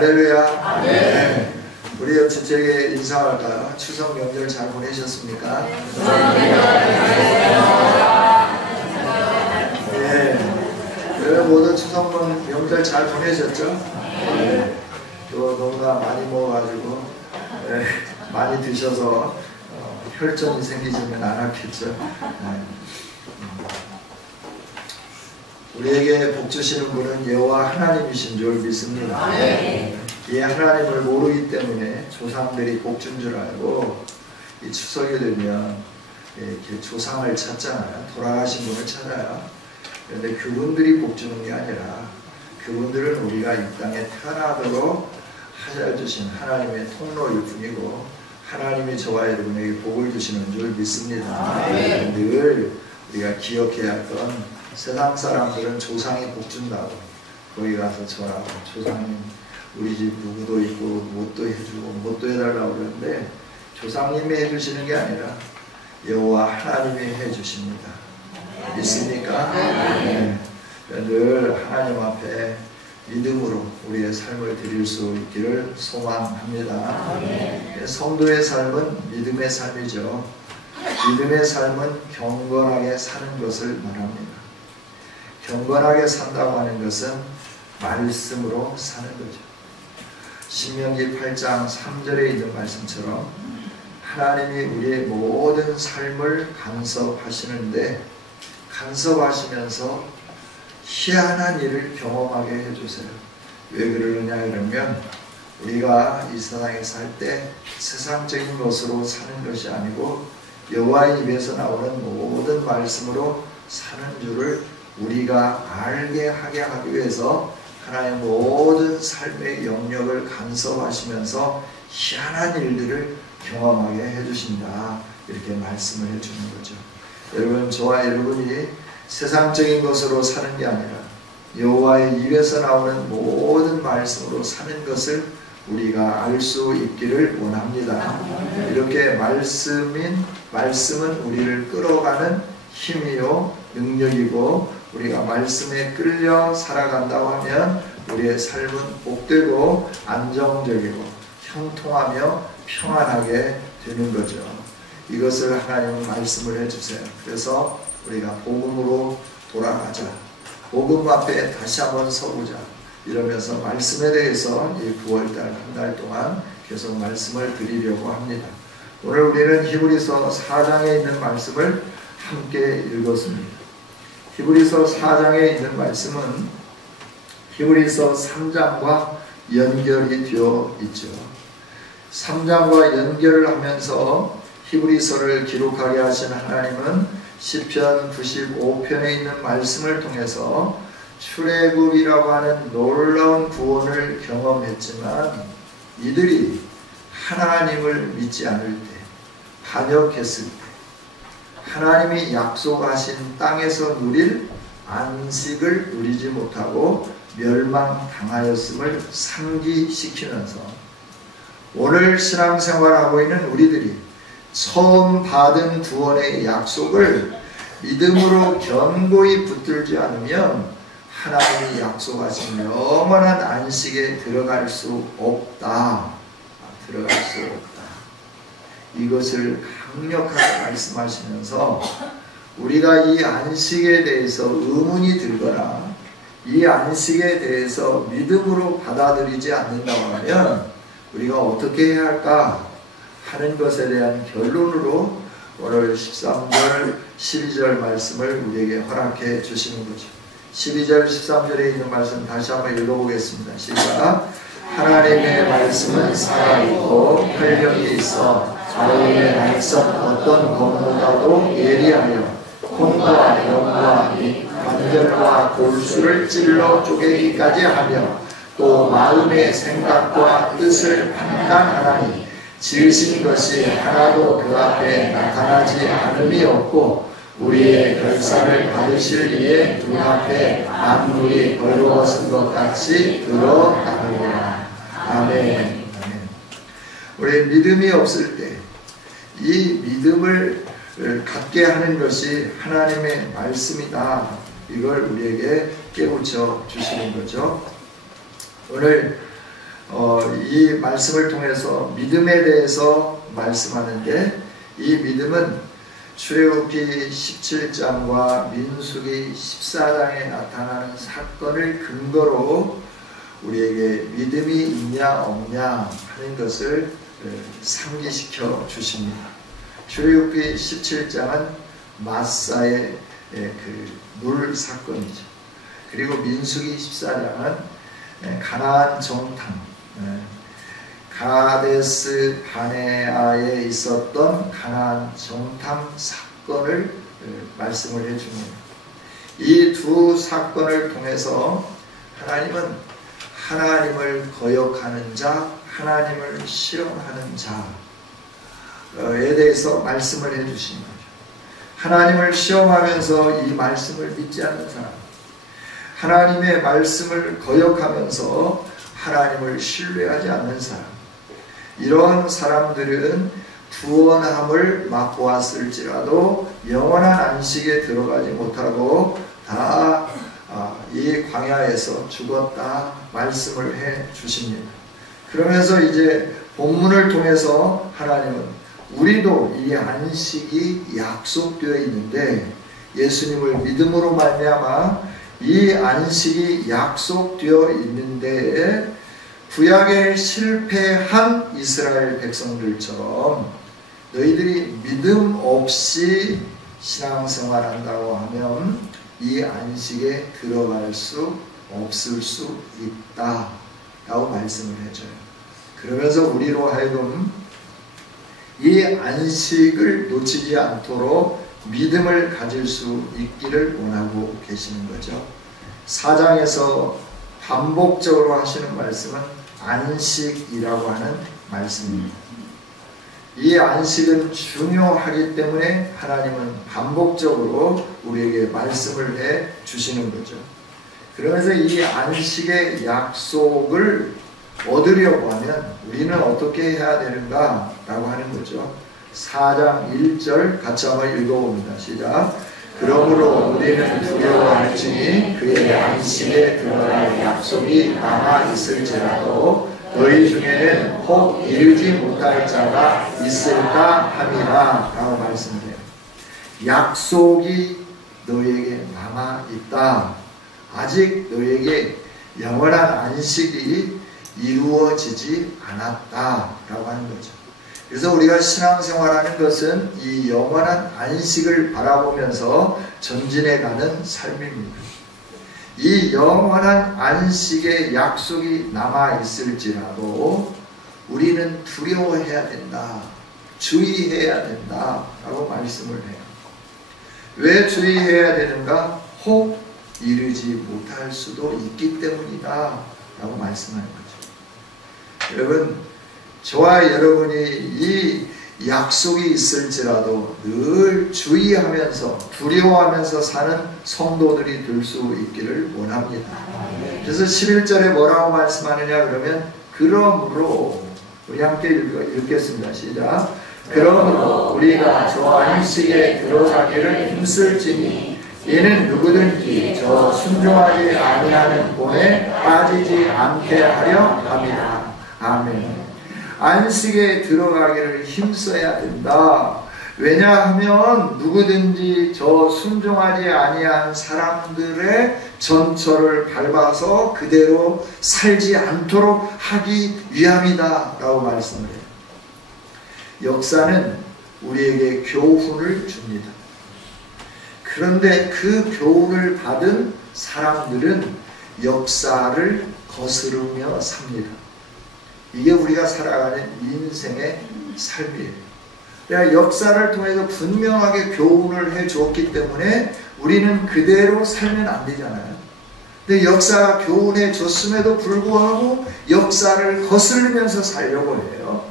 할렐루야. 네. 우리 옆집에게 인사할까요? 추석 명절 잘 보내셨습니까? 네. 여러분 모두 추석 명절 잘 보내셨죠? 네. 또 너무나 많이 먹어가지고 많이 드셔서 혈전이 생기지는 않았겠죠? 네. 우리에게 복 주시는 분은 여호와 하나님이신 줄 믿습니다. 이 하나님을 모르기 때문에 조상들이 복 준 줄 알고 이 추석이 되면 이렇게 조상을 찾잖아요. 돌아가신 분을 찾아요. 그런데 그분들이 복 주는 게 아니라 그분들은 우리가 이 땅에 태어나도록 하여 주신 하나님의 통로일 뿐이고 하나님이 저와 여러분에게 복을 주시는 줄 믿습니다. 늘 우리가 기억해야 할 건 세상 사람들은 조상이 복 준다고 거기 가서 저라고 조상님 우리 집 누구도 있고 뭣도 해주고 뭣도 해달라고 그러는데 조상님이 해주시는 게 아니라 여호와 하나님이 해주십니다. 믿습니까? 네. 늘 하나님 앞에 믿음으로 우리의 삶을 드릴 수 있기를 소망합니다. 성도의 삶은 믿음의 삶이죠. 믿음의 삶은 경건하게 사는 것을 말합니다. 경건하게 산다고 하는 것은 말씀으로 사는 거죠. 신명기 8장 3절에 있는 말씀처럼 하나님이 우리의 모든 삶을 간섭하시는데 간섭하시면서 희한한 일을 경험하게 해주세요. 왜 그러느냐 그러면 우리가 이 세상에 살 때 세상적인 것으로 사는 것이 아니고 여호와의 입에서 나오는 모든 말씀으로 사는 줄을 우리가 알게 하게 하기 위해서 하나님의 모든 삶의 영역을 간섭하시면서 희한한 일들을 경험하게 해주신다. 이렇게 말씀을 해주는 거죠. 여러분 저와 여러분이 세상적인 것으로 사는 게 아니라 여호와의 입에서 나오는 모든 말씀으로 사는 것을 우리가 알 수 있기를 원합니다. 이렇게 말씀은 우리를 끌어가는 힘이요 능력이고 우리가 말씀에 끌려 살아간다고 하면 우리의 삶은 복되고 안정적이고 형통하며 평안하게 되는 거죠. 이것을 하나님은 말씀을 해주세요. 그래서 우리가 복음으로 돌아가자. 복음 앞에 다시 한번 서보자. 이러면서 말씀에 대해서 이 9월달 한 달 동안 계속 말씀을 드리려고 합니다. 오늘 우리는 히브리서 4장에 있는 말씀을 함께 읽었습니다. 히브리서 4장에 있는 말씀은 히브리서 3장과 연결이 되어 있죠. 3장과 연결을 하면서 히브리서를 기록하게 하신 하나님은 시편 95편에 있는 말씀을 통해서 출애굽이라고 하는 놀라운 구원을 경험했지만 이들이 하나님을 믿지 않을 때, 반역했을 때 하나님이 약속하신 땅에서 누릴 안식을 누리지 못하고 멸망당하였음을 상기시키면서 오늘 신앙생활하고 있는 우리들이 처음 받은 구원의 약속을 믿음으로 견고히 붙들지 않으면 하나님이 약속하신 영원한 안식에 들어갈 수 없다. 들어갈 수 없다. 이것을 강력하게 말씀하시면서 우리가 이 안식에 대해서 의문이 들거나 이 안식에 대해서 믿음으로 받아들이지 않는다고 하면 우리가 어떻게 해야 할까 하는 것에 대한 결론으로 오늘 13절 12절 말씀을 우리에게 허락해 주시는 거죠. 12절 13절에 있는 말씀 다시 한번 읽어보겠습니다. 시작. 하나님의 말씀은 살아있고 활력이 있어 자연의 날선 어떤 검보다도 예리하여 콩과 영과 및 관절과 골수를 찔러 쪼개기까지 하며 또 마음의 생각과 뜻을 판단하나니 지으신 것이 하나도 그 앞에 나타나지 않음이 없고 우리의 결사를 받으실 이의 눈앞에 만물이 벌거벗은 것 같이 드러나느니라. 아멘. 우리 믿음이 없을 때 이 믿음을 갖게 하는 것이 하나님의 말씀이다. 이걸 우리에게 깨우쳐 주시는 거죠. 오늘 이 말씀을 통해서 믿음에 대해서 말씀하는데, 이 믿음은 출애굽기 17장과 민수기 14장에 나타나는 사건을 근거로 우리에게 믿음이 있냐 없냐 하는 것을 상기시켜 주십니다. 출애굽기 17장은 마사의 그 물 사건이죠. 그리고 민수기 14장은 가나안 정탐, 가데스 바네아에 있었던 가나안 정탐 사건을 말씀을 해줍니다. 이 두 사건을 통해서 하나님은 하나님을 거역하는 자, 하나님을 실험하는 자에 대해서 말씀을 해주신 거죠. 하나님을 시험하면서 이 말씀을 믿지 않는 사람, 하나님의 말씀을 거역하면서 하나님을 신뢰하지 않는 사람, 이런 사람들은 구원함을 맛보았을지라도 영원한 안식에 들어가지 못하고 다 이 광야에서 죽었다 말씀을 해 주십니다. 그러면서 이제 본문을 통해서 하나님은 우리도 이 안식이 약속되어 있는데, 예수님을 믿음으로 말미암아 이 안식이 약속되어 있는데 구약에 실패한 이스라엘 백성들처럼 너희들이 믿음 없이 신앙생활한다고 하면 이 안식에 들어갈 수 없을 수 있다 라고 말씀을 해줘요. 그러면서 우리로 하여금 이 안식을 놓치지 않도록 믿음을 가질 수 있기를 원하고 계시는 거죠. 4장에서 반복적으로 하시는 말씀은 안식이라고 하는 말씀입니다. 이 안식은 중요하기 때문에 하나님은 반복적으로 우리에게 말씀을 해 주시는 거죠. 그러면서 이 안식의 약속을 얻으려고 하면 우리는 어떻게 해야 되는가 라고 하는 거죠. 4장 1절 같이 한번 읽어봅니다. 시작. 그러므로 우리는 두려워할지니 그의 안식에 들어갈 약속이 남아 있을지라도 너희 중에는 혹 이르지 못할 자가 있을까 함이라 라고 말씀해요. 약속이 너에게 남아 있다. 아직 너에게 영원한 안식이 이루어지지 않았다 라고 하는 거죠. 그래서 우리가 신앙생활하는 것은 이 영원한 안식을 바라보면서 전진해가는 삶입니다. 이 영원한 안식의 약속이 남아있을지라도 우리는 두려워해야 된다, 주의해야 된다 라고 말씀을 해요. 왜 주의해야 되는가? 혹 이르지 못할 수도 있기 때문이다 라고 말씀하는 거죠. 여러분, 저와 여러분이 이 약속이 있을지라도 늘 주의하면서 두려워하면서 사는 성도들이 될 수 있기를 원합니다. 그래서 11절에 뭐라고 말씀하느냐 그러면 그러므로, 우리 함께 읽겠습니다. 시작. 그러므로 우리가 저 안식에 들어가기를 힘쓸지니 이는 누구든지 저 순종하지 아니하는 본에 빠지지 않게 하려 함이라. 아멘. 안식에 들어가기를 힘써야 된다. 왜냐하면 누구든지 저 순종하지 아니한 사람들의 전철을 밟아서 그대로 살지 않도록 하기 위함이다 라고 말씀을 해요. 역사는 우리에게 교훈을 줍니다. 그런데 그 교훈을 받은 사람들은 역사를 거스르며 삽니다. 이게 우리가 살아가는 인생의 삶이에요. 그러니까 역사를 통해서 분명하게 교훈을 해주었기 때문에 우리는 그대로 살면 안 되잖아요. 근데 역사가 교훈해 줬음에도 불구하고 역사를 거스르면서 살려고 해요.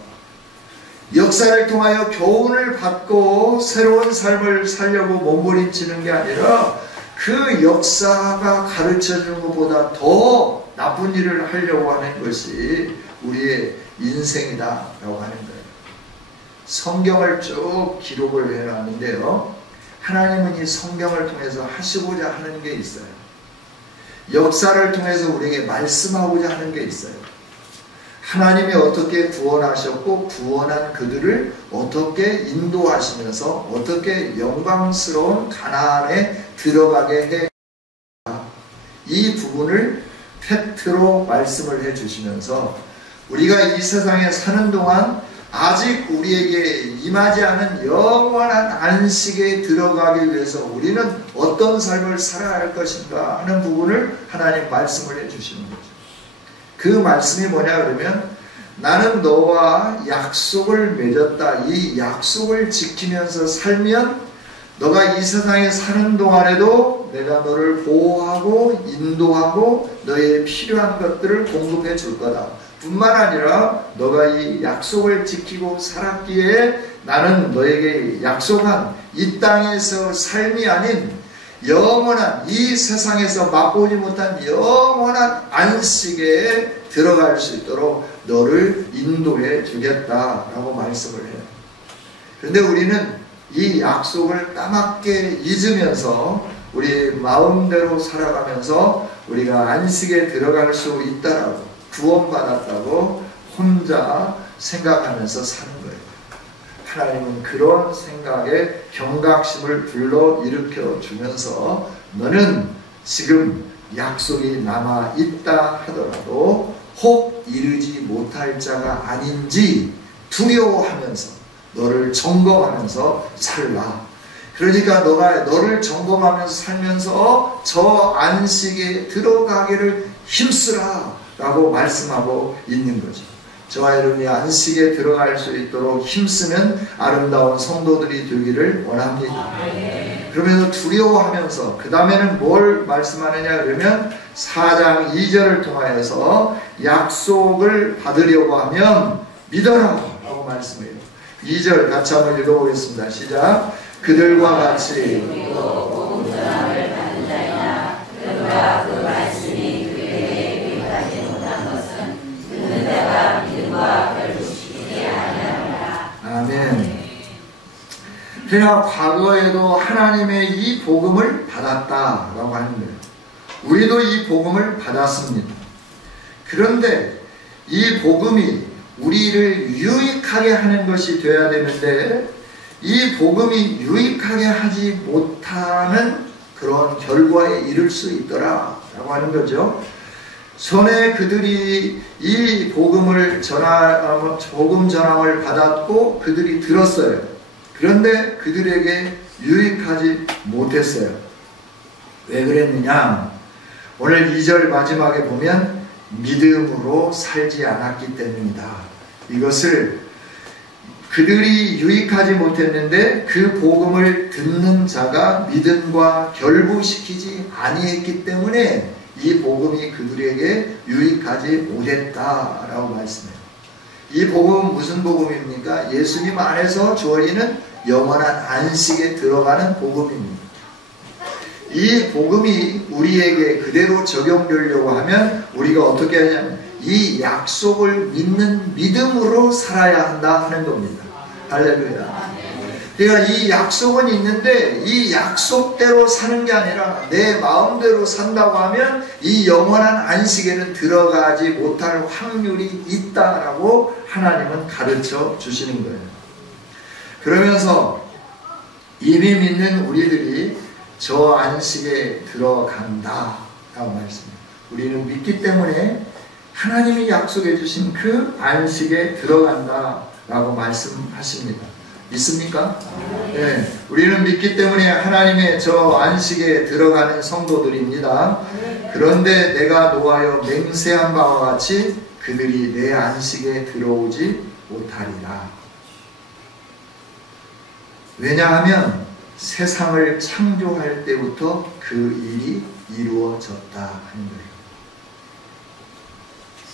역사를 통하여 교훈을 받고 새로운 삶을 살려고 몸부림치는 게 아니라 그 역사가 가르쳐주는 것보다 더 나쁜 일을 하려고 하는 것이 우리의 인생이다라고 하는 거예요. 성경을 쭉 기록을 해놨는데요, 하나님은 이 성경을 통해서 하시고자 하는 게 있어요. 역사를 통해서 우리에게 말씀하고자 하는 게 있어요. 하나님이 어떻게 구원하셨고 구원한 그들을 어떻게 인도하시면서 어떻게 영광스러운 가나안에 들어가게 해, 이 부분을 팩트로 말씀을 해주시면서 우리가 이 세상에 사는 동안 아직 우리에게 임하지 않은 영원한 안식에 들어가기 위해서 우리는 어떤 삶을 살아야 할 것인가 하는 부분을 하나님 말씀을 해주시는 거죠. 그 말씀이 뭐냐 그러면 나는 너와 약속을 맺었다. 이 약속을 지키면서 살면 너가 이 세상에 사는 동안에도 내가 너를 보호하고 인도하고 너의 필요한 것들을 공급해 줄 거다. 뿐만 아니라 너가 이 약속을 지키고 살았기에 나는 너에게 약속한 이 땅에서 삶이 아닌 영원한 이 세상에서 맛보지 못한 영원한 안식에 들어갈 수 있도록 너를 인도해 주겠다라고 말씀을 해요. 그런데 우리는 이 약속을 까맣게 잊으면서 우리 마음대로 살아가면서 우리가 안식에 들어갈 수 있다라고 구원받았다고 혼자 생각하면서 사는 거예요. 하나님은 그런 생각에 경각심을 불러일으켜 주면서 너는 지금 약속이 남아있다 하더라도 혹 이르지 못할 자가 아닌지 두려워하면서 너를 점검하면서 살라. 그러니까 너가 너를 점검하면서 살면서 저 안식에 들어가기를 힘쓰라 라고 말씀하고 있는 거죠. 저와 여러분이 안식에 들어갈 수 있도록 힘쓰는 아름다운 성도들이 되기를 원합니다. 그러면서 두려워하면서 그 다음에는 뭘 말씀하느냐 그러면 4장 2절을 통하여서 약속을 받으려고 하면 믿어라 라고 말씀해요. 2절 같이 한번 읽어보겠습니다. 시작. 그들과 같이 복음 전함을 받은 자이나 그들과 그 말씀이 그에게 이르지 못한 것은 듣는 자가 믿음과 결부시키지 아니하노라. 아멘. 그러나 과거에도 하나님의 이 복음을 받았다라고 하는 거예요. 우리도 이 복음을 받았습니다. 그런데 이 복음이 우리를 유익하게 하는 것이 되어야 되는데 이 복음이 유익하게 하지 못하는 그런 결과에 이를 수 있더라 라고 하는 거죠. 전에 그들이 이 복음을 복음 전함을 받았고 그들이 들었어요. 그런데 그들에게 유익하지 못했어요. 왜 그랬느냐? 오늘 2절 마지막에 보면 믿음으로 살지 않았기 때문이다. 이것을 그들이 유익하지 못했는데 그 복음을 듣는 자가 믿음과 결부시키지 아니했기 때문에 이 복음이 그들에게 유익하지 못했다라고 말씀해요. 이 복음은 무슨 복음입니까? 예수님 안에서 주어지는 영원한 안식에 들어가는 복음입니다. 이 복음이 우리에게 그대로 적용되려고 하면 우리가 어떻게 하냐면 이 약속을 믿는 믿음으로 살아야 한다 하는 겁니다. 할렐루야. 그러니까 이 약속은 있는데 이 약속대로 사는 게 아니라 내 마음대로 산다고 하면 이 영원한 안식에는 들어가지 못할 확률이 있다라고 하나님은 가르쳐 주시는 거예요. 그러면서 이미 믿는 우리들이 저 안식에 들어간다 라고 말씀합니다. 우리는 믿기 때문에 하나님이 약속해 주신 그 안식에 들어간다 라고 말씀하십니다. 믿습니까? 네, 우리는 믿기 때문에 하나님의 저 안식에 들어가는 성도들입니다. 그런데 내가 노하여 맹세한 바와 같이 그들이 내 안식에 들어오지 못하리라. 왜냐하면 세상을 창조할 때부터 그 일이 이루어졌다 하는 거예요.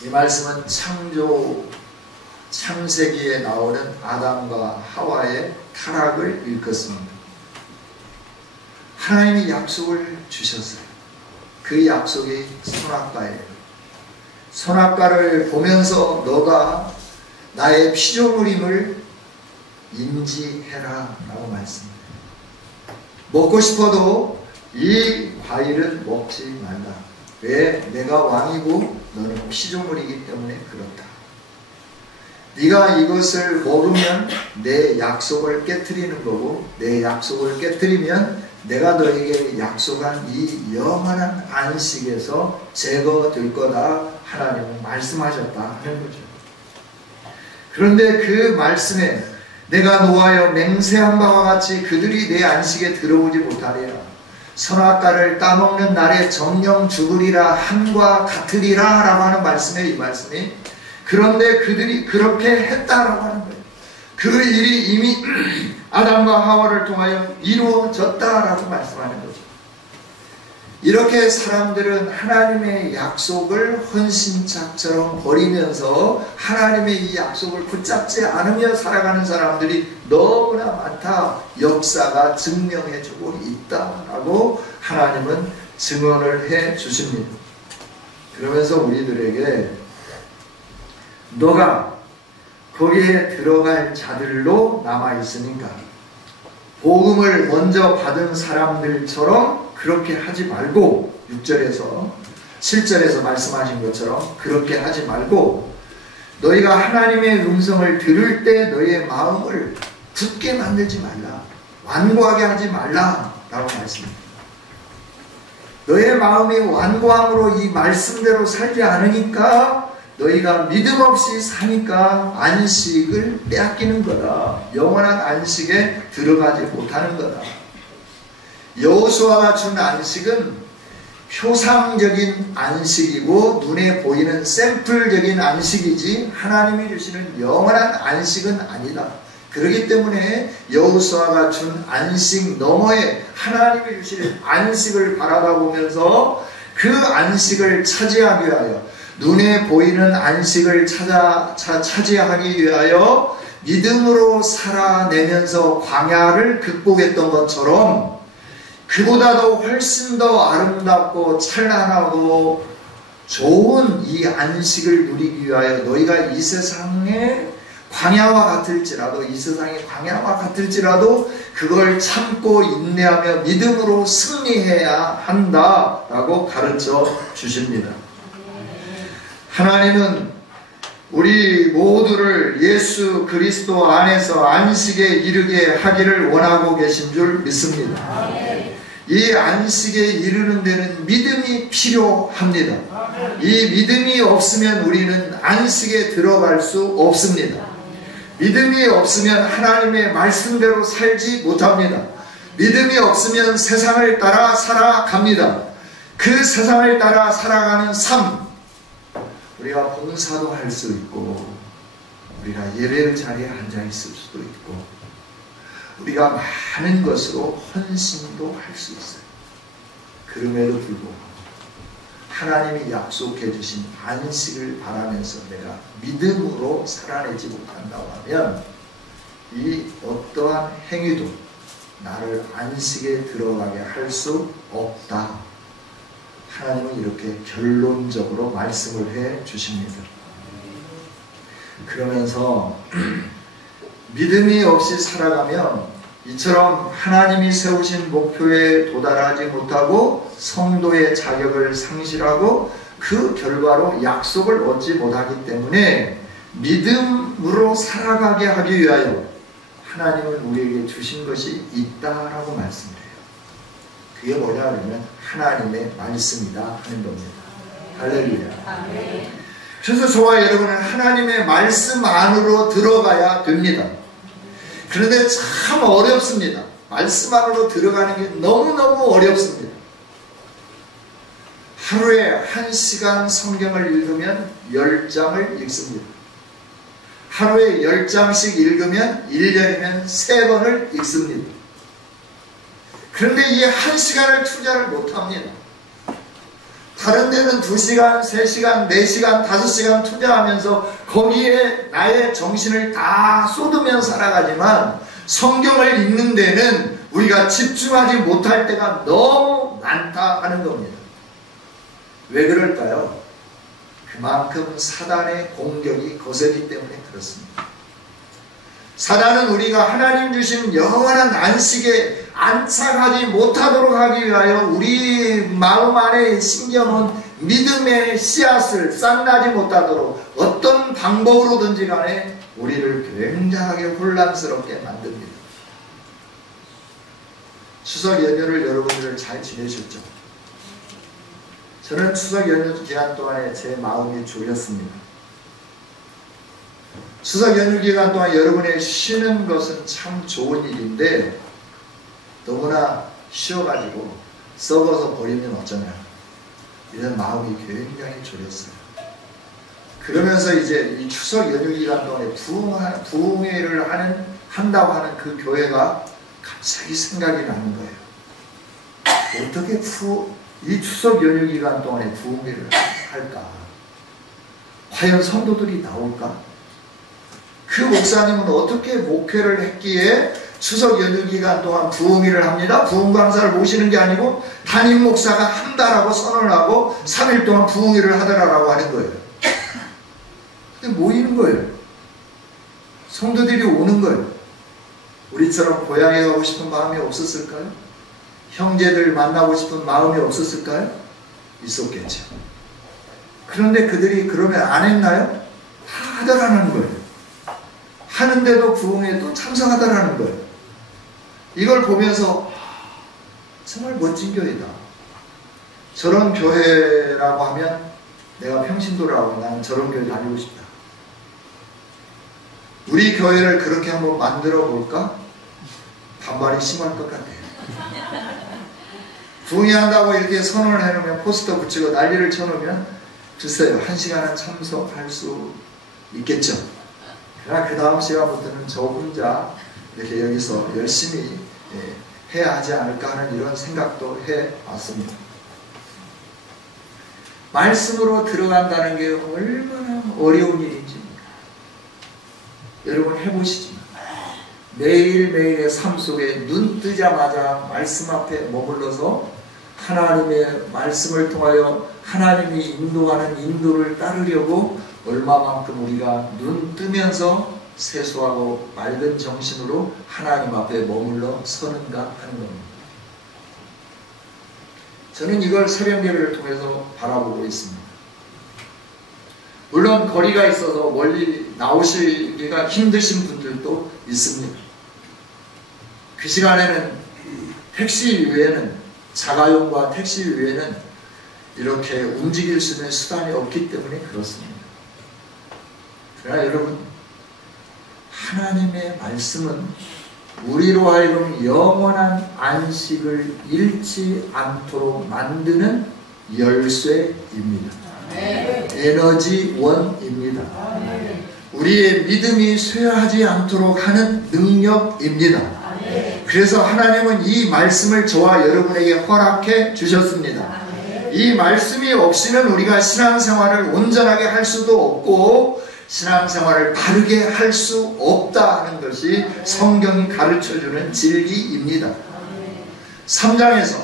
이 말씀은 창세기에 나오는 아담과 하와의 타락을 일컫습니다. 하나님이 약속을 주셨어요. 그 약속이 선악과예요. 선악과를 보면서 너가 나의 피조물임을 인지해라 라고 말씀합니다. 먹고 싶어도 이 과일은 먹지 말라. 왜? 내가 왕이고 너는 피조물이기 때문에 그렇다. 네가 이것을 먹으면 내 약속을 깨트리는 거고 내 약속을 깨트리면 내가 너에게 약속한 이 영원한 안식에서 제거될 거다 하나님은 말씀하셨다 하는 거죠. 그런데 그 말씀에 내가 노하여 맹세한 바와 같이 그들이 내 안식에 들어오지 못하리라. 선악과를 따먹는 날에 정령 죽으리라 함과 같으리라 라고 하는 말씀에 이 말씀이 그런데 그들이 그렇게 했다라고 하는 거예요. 그 일이 이미 아담과 하와를 통하여 이루어졌다라고 말씀하는 거죠. 이렇게 사람들은 하나님의 약속을 헌신짝처럼 버리면서 하나님의 이 약속을 붙잡지 않으며 살아가는 사람들이 너무나 많다. 역사가 증명해주고 있다라고 하나님은 증언을 해 주십니다. 그러면서 우리들에게 너가 거기에 들어갈 자들로 남아있으니까 복음을 먼저 받은 사람들처럼 그렇게 하지 말고 6절에서 7절에서 말씀하신 것처럼 그렇게 하지 말고 너희가 하나님의 음성을 들을 때 너희의 마음을 굳게 만들지 말라. 완고하게 하지 말라 라고 말씀합니다. 너희의 마음이 완고함으로 이 말씀대로 살지 않으니까 너희가 믿음 없이 사니까 안식을 빼앗기는 거다. 영원한 안식에 들어가지 못하는 거다. 여호수아가 준 안식은 표상적인 안식이고 눈에 보이는 샘플적인 안식이지 하나님이 주시는 영원한 안식은 아니다. 그렇기 때문에 여호수아가 준 안식 너머에 하나님이 주시는 안식을 바라보면서 그 안식을 차지하기 위하여 눈에 보이는 안식을 차지하기 위하여 믿음으로 살아내면서 광야를 극복했던 것처럼 그보다도 훨씬 더 아름답고 찬란하고 좋은 이 안식을 누리기 위하여 너희가 이 세상의 광야와 같을지라도 이 세상의 광야와 같을지라도 그걸 참고 인내하며 믿음으로 승리해야 한다라고 가르쳐 주십니다. 하나님은 우리 모두를 예수 그리스도 안에서 안식에 이르게 하기를 원하고 계신 줄 믿습니다. 이 안식에 이르는 데는 믿음이 필요합니다. 이 믿음이 없으면 우리는 안식에 들어갈 수 없습니다. 믿음이 없으면 하나님의 말씀대로 살지 못합니다. 믿음이 없으면 세상을 따라 살아갑니다. 그 세상을 따라 살아가는 삶, 우리가 봉사도 할 수 있고 우리가 예배 자리에 앉아 있을 수도 있고 우리가 많은 것으로 헌신도 할 수 있어요. 그럼에도 불구하고 하나님이 약속해 주신 안식을 바라면서 내가 믿음으로 살아내지 못한다고 하면 이 어떠한 행위도 나를 안식에 들어가게 할 수 없다. 하나님은 이렇게 결론적으로 말씀을 해 주십니다. 그러면서 믿음이 없이 살아가면 이처럼 하나님이 세우신 목표에 도달하지 못하고 성도의 자격을 상실하고 그 결과로 약속을 얻지 못하기 때문에 믿음으로 살아가게 하기 위하여 하나님은 우리에게 주신 것이 있다라고 말씀을 해요. 그게 뭐냐 하면 하나님의 말씀이다 하는 겁니다. 할렐루야. 그래서 저와 여러분은 하나님의 말씀 안으로 들어가야 됩니다. 그런데 참 어렵습니다. 말씀 안으로 들어가는 게 너무너무 어렵습니다. 하루에 1시간 성경을 읽으면 10장을 읽습니다. 하루에 10장씩 읽으면 1년이면 3번을 읽습니다. 그런데 이 1시간을 투자를 못합니다. 다른 데는 2시간, 3시간, 4시간, 5시간 투자하면서 거기에 나의 정신을 다 쏟으며 살아가지만 성경을 읽는 데는 우리가 집중하지 못할 때가 너무 많다 하는 겁니다. 왜 그럴까요? 그만큼 사단의 공격이 거세기 때문에 그렇습니다. 사단은 우리가 하나님 주신 영원한 안식에 안착하지 못하도록 하기 위하여 우리 마음 안에 심겨놓은 믿음의 씨앗을 싹나지 못하도록 어떤 방법으로든지 간에 우리를 굉장하게 혼란스럽게 만듭니다. 추석 연휴를 여러분들 잘 지내셨죠? 저는 추석 연휴 기간 동안에 제 마음이 졸였습니다. 추석 연휴 기간 동안 여러분이 쉬는 것은 참 좋은 일인데 너무나 쉬어가지고 썩어서 버리면 어쩌냐 이런 마음이 굉장히 졸였어요. 그러면서 이제 이 추석 연휴 기간 동안에 부흥회를 한다고 하는 그 교회가 갑자기 생각이 나는 거예요. 어떻게 이 추석 연휴 기간 동안에 부흥회를 할까? 과연 성도들이 나올까? 그 목사님은 어떻게 목회를 했기에 추석 연휴 기간 동안 부흥회를 합니다. 부흥 강사를 모시는 게 아니고 담임 목사가 한다라고 선언을 하고 3일 동안 부흥회를 하더라라고 하는 거예요. 근데 모이는 거예요. 성도들이 오는 거예요. 우리처럼 고향에 가고 싶은 마음이 없었을까요? 형제들 만나고 싶은 마음이 없었을까요? 있었겠죠. 그런데 그들이 그러면 안 했나요? 다 하더라는 거예요. 하는데도 부흥회에 또 참석하더라는 거예요. 이걸 보면서 정말 멋진 교회다. 저런 교회라고 하면 내가 평신도라고 나는 저런 교회 다니고 싶다. 우리 교회를 그렇게 한번 만들어 볼까? 반발이 심할 것 같아요. 부흥회 한다고 이렇게 선언을 해놓으면 포스터 붙이고 난리를 쳐놓으면 글쎄요 1시간은 참석할 수 있겠죠. 그러나 그 다음 시간부터는 저 혼자 이렇게 여기서 열심히 해야 하지 않을까 하는 이런 생각도 해왔습니다. 말씀으로 들어간다는 게 얼마나 어려운 일인지 여러분 해보시지만 매일매일의 삶 속에 눈 뜨자마자 말씀 앞에 머물러서 하나님의 말씀을 통하여 하나님이 인도하는 인도를 따르려고 얼마만큼 우리가 눈 뜨면서 세수하고 맑은 정신으로 하나님 앞에 머물러 서는가 하는 겁니다. 저는 이걸 새벽 예배를 통해서 바라보고 있습니다. 물론 거리가 있어서 멀리 나오시기가 힘드신 분들도 있습니다. 그 시간에는 택시 외에는 자가용과 택시 외에는 이렇게 움직일 수 있는 수단이 없기 때문에 그렇습니다. 그러나 여러분 하나님의 말씀은 우리로 하여금 영원한 안식을 잃지 않도록 만드는 열쇠입니다. 에너지원입니다. 우리의 믿음이 쇠하지 않도록 하는 능력입니다. 그래서 하나님은 이 말씀을 저와 여러분에게 허락해 주셨습니다. 이 말씀이 없이는 우리가 신앙생활을 온전하게 할 수도 없고 신앙생활을 바르게 할 수 없다 하는 것이 성경이 가르쳐주는 진리입니다. 3장에서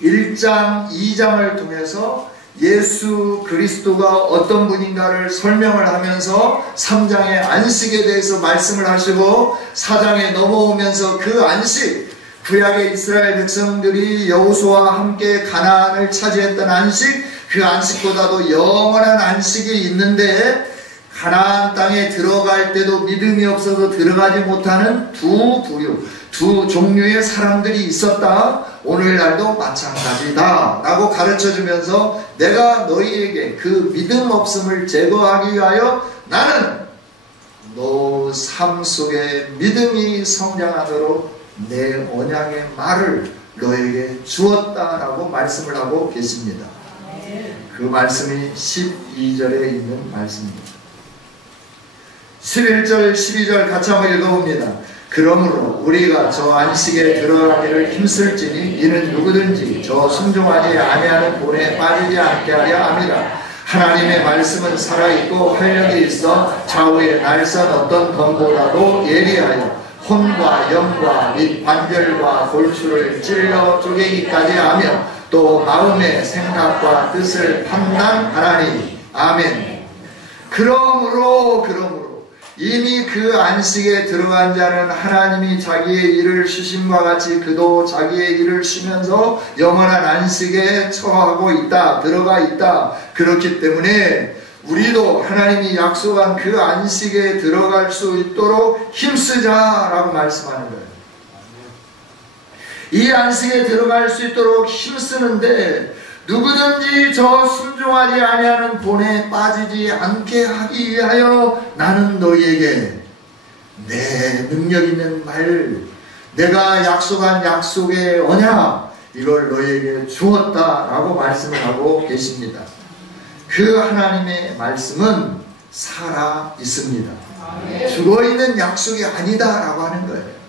1장, 2장을 통해서 예수 그리스도가 어떤 분인가를 설명을 하면서 3장의 안식에 대해서 말씀을 하시고 4장에 넘어오면서 그 안식, 구약의 이스라엘 백성들이 여호수아와 함께 가나안을 차지했던 안식, 그 안식보다도 영원한 안식이 있는데 가나안 땅에 들어갈 때도 믿음이 없어서 들어가지 못하는 두 부류, 두 종류의 사람들이 있었다. 오늘날도 마찬가지다 라고 가르쳐주면서 내가 너희에게 그 믿음 없음을 제거하기 위하여 나는 너 삶 속에 믿음이 성장하도록 내 언약의 말을 너에게 주었다라고 말씀을 하고 계십니다. 그 말씀이 12절에 있는 말씀입니다. 11절, 12절 같이 한번 읽어봅니다. 그러므로 우리가 저 안식에 들어가기를 힘쓸지니 이는 누구든지 저 순종하지 아니하는 본에 빠지지 않게 하려 함이라. 하나님의 말씀은 살아있고 활력이 있어 좌우의 날선 어떤 검보다도 예리하여 혼과 영과 및 관절과 골수를 찔러 쪼개기까지 하며 또 마음의 생각과 뜻을 판단하나니. 아멘. 그러므로 이미 그 안식에 들어간 자는 하나님이 자기의 일을 쉬심과 같이 그도 자기의 일을 쉬면서 영원한 안식에 처하고 있다, 들어가 있다. 그렇기 때문에 우리도 하나님이 약속한 그 안식에 들어갈 수 있도록 힘쓰자라고 말씀하는 거예요. 이 안식에 들어갈 수 있도록 힘쓰는데 누구든지 저 순종하지 아니하는 본에 빠지지 않게 하기 위하여 나는 너희에게 내 능력 있는 말, 내가 약속한 약속의 언약, 이걸 너희에게 주었다라고 말씀을 하고 계십니다. 그 하나님의 말씀은 살아 있습니다. 죽어있는 약속이 아니다라고 하는 거예요.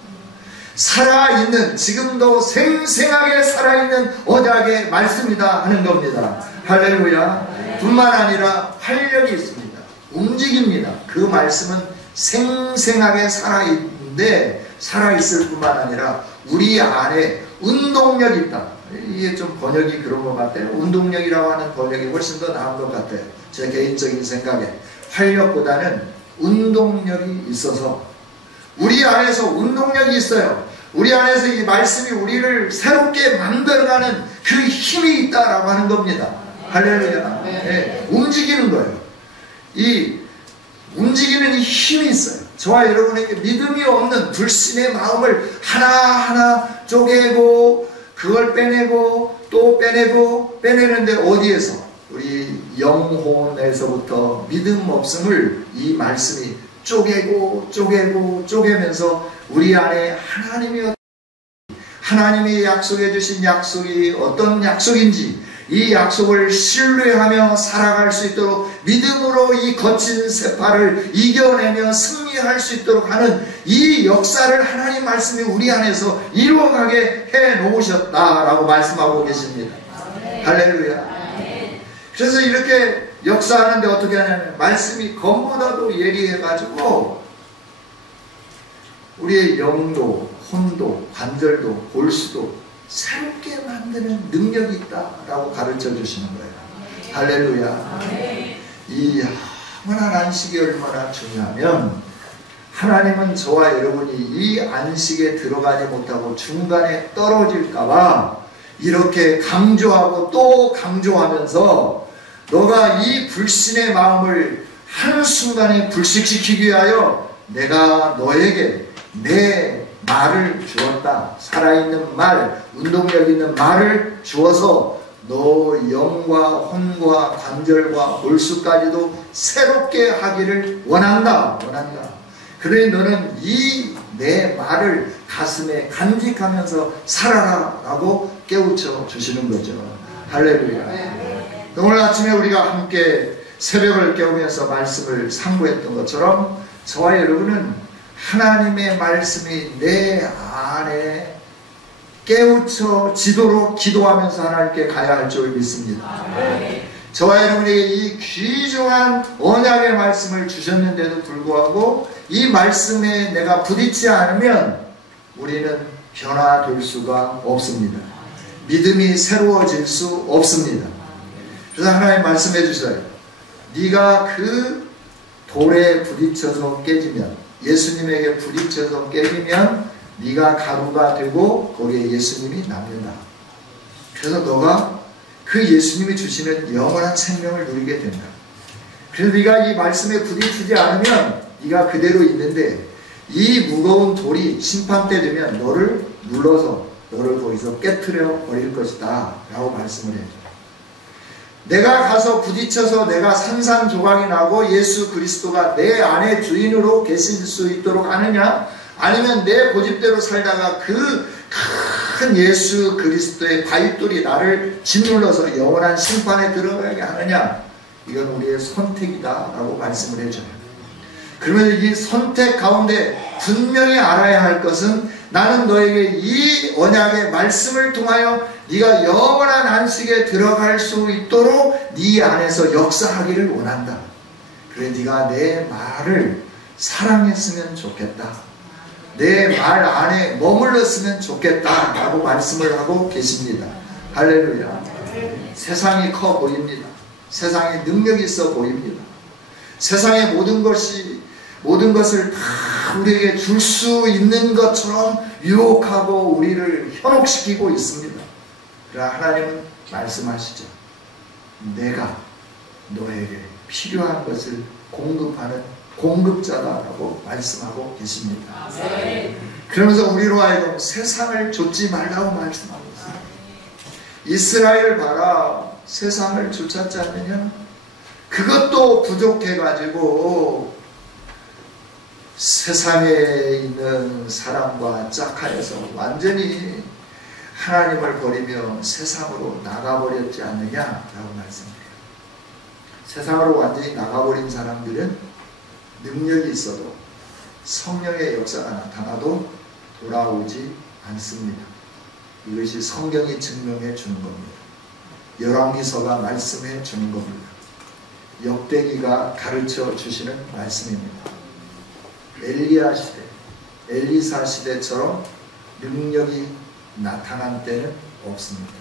살아있는, 지금도 생생하게 살아있는 언약의 말씀이다 하는 겁니다. 할렐루야. 뿐만 아니라 활력이 있습니다. 움직입니다. 그 말씀은 생생하게 살아있는데, 살아있을 뿐만 아니라 우리 안에 운동력이 있다. 이게 좀 번역이 그런 것 같아요. 운동력이라고 하는 번역이 훨씬 더 나은 것 같아요. 제 개인적인 생각에. 활력보다는 운동력이 있어서, 우리 안에서 운동력이 있어요. 우리 안에서 이 말씀이 우리를 새롭게 만들어가는 그 힘이 있다라고 하는 겁니다. 할렐루야. 네, 움직이는 거예요. 이 움직이는 이 힘이 있어요. 저와 여러분에게 믿음이 없는 불신의 마음을 하나하나 쪼개고 그걸 빼내고 또 빼내고 빼내는데 어디에서? 우리 영혼에서부터 믿음 없음을 이 말씀이 쪼개면서 우리 안에 하나님이 약속해 주신 약속이 어떤 약속인지 이 약속을 신뢰하며 살아갈 수 있도록 믿음으로 이 거친 세파를 이겨내며 승리할 수 있도록 하는 이 역사를 하나님 말씀이 우리 안에서 이루어가게 해 놓으셨다라고 말씀하고 계십니다. 할렐루야. 그래서 이렇게 역사하는데 어떻게 하냐면 말씀이 검보다도 예리해가지고 우리의 영도, 혼도, 관절도, 골수도 새롭게 만드는 능력이 있다라고 가르쳐 주시는 거예요. 할렐루야. 이 영원한 안식이 얼마나 중요하면 하나님은 저와 여러분이 이 안식에 들어가지 못하고 중간에 떨어질까봐 이렇게 강조하고 또 강조하면서 너가 이 불신의 마음을 한순간에 불식시키기 위하여 내가 너에게 내 말을 주었다. 살아있는 말, 운동력 있는 말을 주어서 너 영과 혼과 관절과 골수까지도 새롭게 하기를 원한다. 그러니 너는 이 내 말을 가슴에 간직하면서 살아라 라고 깨우쳐 주시는 거죠. 할렐루야. 오늘 아침에 우리가 함께 새벽을 깨우면서 말씀을 상고했던 것처럼 저와 여러분은 하나님의 말씀이 내 안에 깨우쳐지도록 기도하면서 하나님께 가야 할 줄 믿습니다. 저와 여러분에게 이 귀중한 언약의 말씀을 주셨는데도 불구하고 이 말씀에 내가 부딪히지 않으면 우리는 변화될 수가 없습니다. 믿음이 새로워질 수 없습니다. 그래서 하나님 말씀해 주셔요. 네가 그 돌에 부딪혀서 깨지면, 예수님에게 부딪혀서 깨지면 네가 가루가 되고 거기에 예수님이 남는다. 그래서 너가 그 예수님이 주시는 영원한 생명을 누리게 된다. 그래서 네가 이 말씀에 부딪히지 않으면 네가 그대로 있는데 이 무거운 돌이 심판 때 되면 너를 눌러서 너를 거기서 깨트려 버릴 것이다 라고 말씀을 해요. 내가 가서 부딪혀서 내가 산산조각이 나고 예수 그리스도가 내 안에 주인으로 계실 수 있도록 하느냐, 아니면 내 고집대로 살다가 그 큰 예수 그리스도의 바윗돌이 나를 짓눌러서 영원한 심판에 들어가게 하느냐, 이건 우리의 선택이다 라고 말씀을 해줘요. 그러면 이 선택 가운데 분명히 알아야 할 것은 나는 너에게 이 언약의 말씀을 통하여 네가 영원한 안식에 들어갈 수 있도록 네 안에서 역사하기를 원한다. 그래 네가 내 말을 사랑했으면 좋겠다. 내 말 안에 머물렀으면 좋겠다 라고 말씀을 하고 계십니다. 할렐루야. 세상이 커 보입니다. 세상에 능력이 있어 보입니다. 세상의 모든 것을 다 우리에게 줄 수 있는 것처럼 유혹하고 우리를 현혹시키고 있습니다. 그러나 하나님은 말씀하시죠. 내가 너에게 필요한 것을 공급하는 공급자다라고 말씀하고 계십니다. 그러면서 우리로 하여금 세상을 좇지 말라고 말씀하고 있어요. 이스라엘 봐라, 세상을 좇았지 않느냐? 그것도 부족해가지고 세상에 있는 사람과 짝하여서 완전히 하나님을 버리며 세상으로 나가버렸지 않느냐라고 말씀해요. 세상으로 완전히 나가버린 사람들은 능력이 있어도 성령의 역사가 나타나도 돌아오지 않습니다. 이것이 성경이 증명해 주는 겁니다. 열왕기서가 말씀해 주는 겁니다. 역대기가 가르쳐 주시는 말씀입니다. 엘리야 시대, 엘리사 시대처럼 능력이 나타난 때는 없습니다.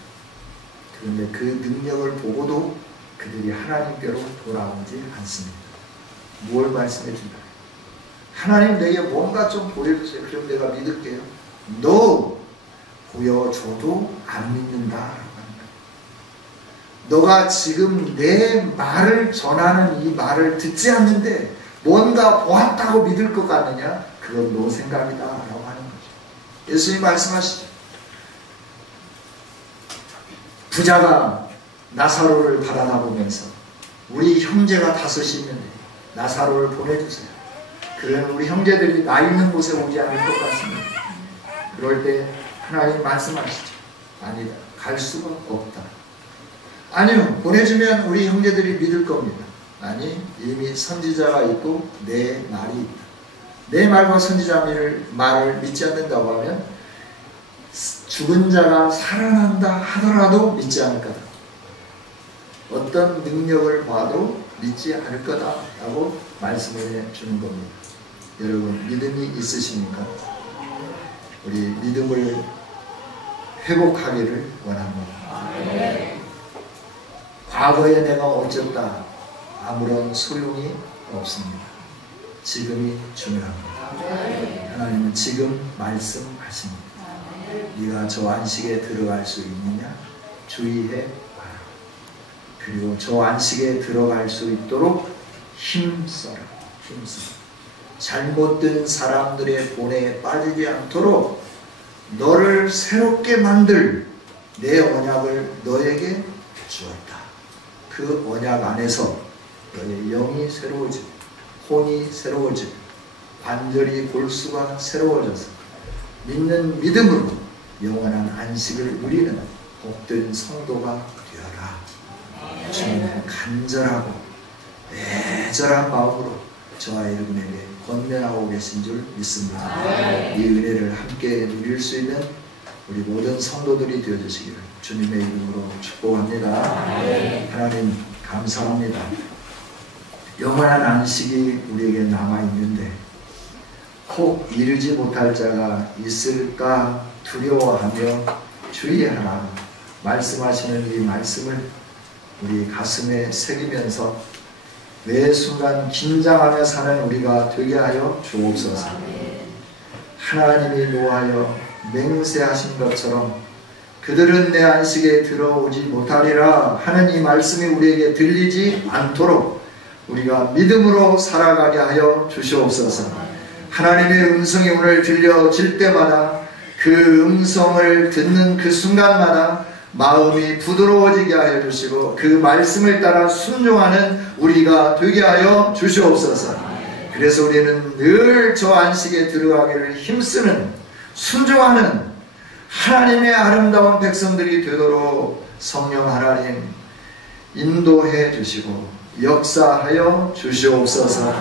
그런데 그 능력을 보고도 그들이 하나님께로 돌아오지 않습니다. 무엇을 말씀해 준다? 하나님 내게 뭔가 좀 보여주세요. 그럼 내가 믿을게요. No! 보여줘도 안 믿는다라고 합니다. 너가 지금 내 말을 전하는 이 말을 듣지 않는데 뭔가 보았다고 믿을 것 같느냐? 그건 너 생각이다 라고 하는 거죠. 예수님 말씀하시죠. 부자가 나사로를 바라다 보면서 우리 형제가 5이 있는데 나사로를 보내주세요. 그러면 우리 형제들이 나 있는 곳에 오지 않을 것 같습니다. 그럴 때 하나님 말씀하시죠. 아니다. 갈 수가 없다. 아니요. 보내주면 우리 형제들이 믿을 겁니다. 아니, 이미 선지자가 있고 내 말이 있다. 내 말과 선지자 말을 믿지 않는다고 하면 죽은 자가 살아난다 하더라도 믿지 않을 거다. 어떤 능력을 봐도 믿지 않을 거다라고 말씀해 주는 겁니다. 여러분 믿음이 있으십니까? 우리 믿음을 회복하기를 원합니다. 과거에 내가 어쩌다 아무런 소용이 없습니다. 지금이 중요합니다. 하나님은 지금 말씀하십니다. 네가 저 안식에 들어갈 수 있느냐? 주의해 봐라. 그리고 저 안식에 들어갈 수 있도록 힘써라. 잘못된 사람들의 본에 빠지지 않도록 너를 새롭게 만들 내 언약을 너에게 주었다. 그 언약 안에서 너의 영이 새로워지고 혼이 새로워지고 관절이 골수가 새로워져서 믿는 믿음으로 영원한 안식을 누리는 복된 성도가 되어라. 주님은 간절하고 애절한 마음으로 저와 여러분에게 권면하고 계신 줄 믿습니다. 이 은혜를 함께 누릴 수 있는 우리 모든 성도들이 되어주시기를 주님의 이름으로 축복합니다. 하나님 감사합니다. 영원한 안식이 우리에게 남아있는데 혹 이루지 못할 자가 있을까 두려워하며 주의하라 말씀하시는 이 말씀을 우리 가슴에 새기면서 매 순간 긴장하며 사는 우리가 되게 하여 주옵소서. 하나님이 노하여 맹세하신 것처럼 그들은 내 안식에 들어오지 못하리라 하는 이 말씀이 우리에게 들리지 않도록 우리가 믿음으로 살아가게 하여 주시옵소서. 하나님의 음성이 오늘 들려질 때마다 그 음성을 듣는 그 순간마다 마음이 부드러워지게 하여 주시고 그 말씀을 따라 순종하는 우리가 되게 하여 주시옵소서. 그래서 우리는 늘 저 안식에 들어가기를 힘쓰는 순종하는 하나님의 아름다운 백성들이 되도록 성령 하나님 인도해 주시고 역사하여 주시옵소서.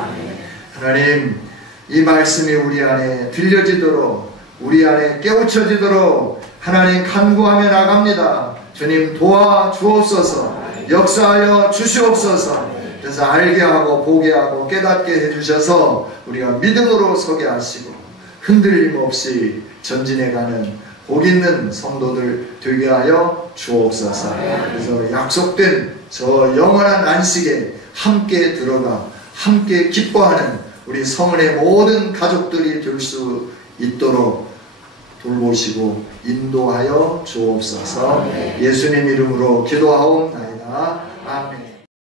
하나님 이 말씀이 우리 안에 들려지도록 우리 안에 깨우쳐지도록 하나님 간구하며 나갑니다. 주님 도와주옵소서. 역사하여 주시옵소서. 그래서 알게 하고 보게 하고 깨닫게 해주셔서 우리가 믿음으로 서게 하시고 흔들림 없이 전진해가는 복 있는 성도들 되게 하여 주옵소서. 그래서 약속된 저 영원한 안식에 함께 들어가 함께 기뻐하는 우리 성은의 모든 가족들이 될 수 있도록 돌보시고 인도하여 주옵소서. 예수님 이름으로 기도하옵나이다. 아멘.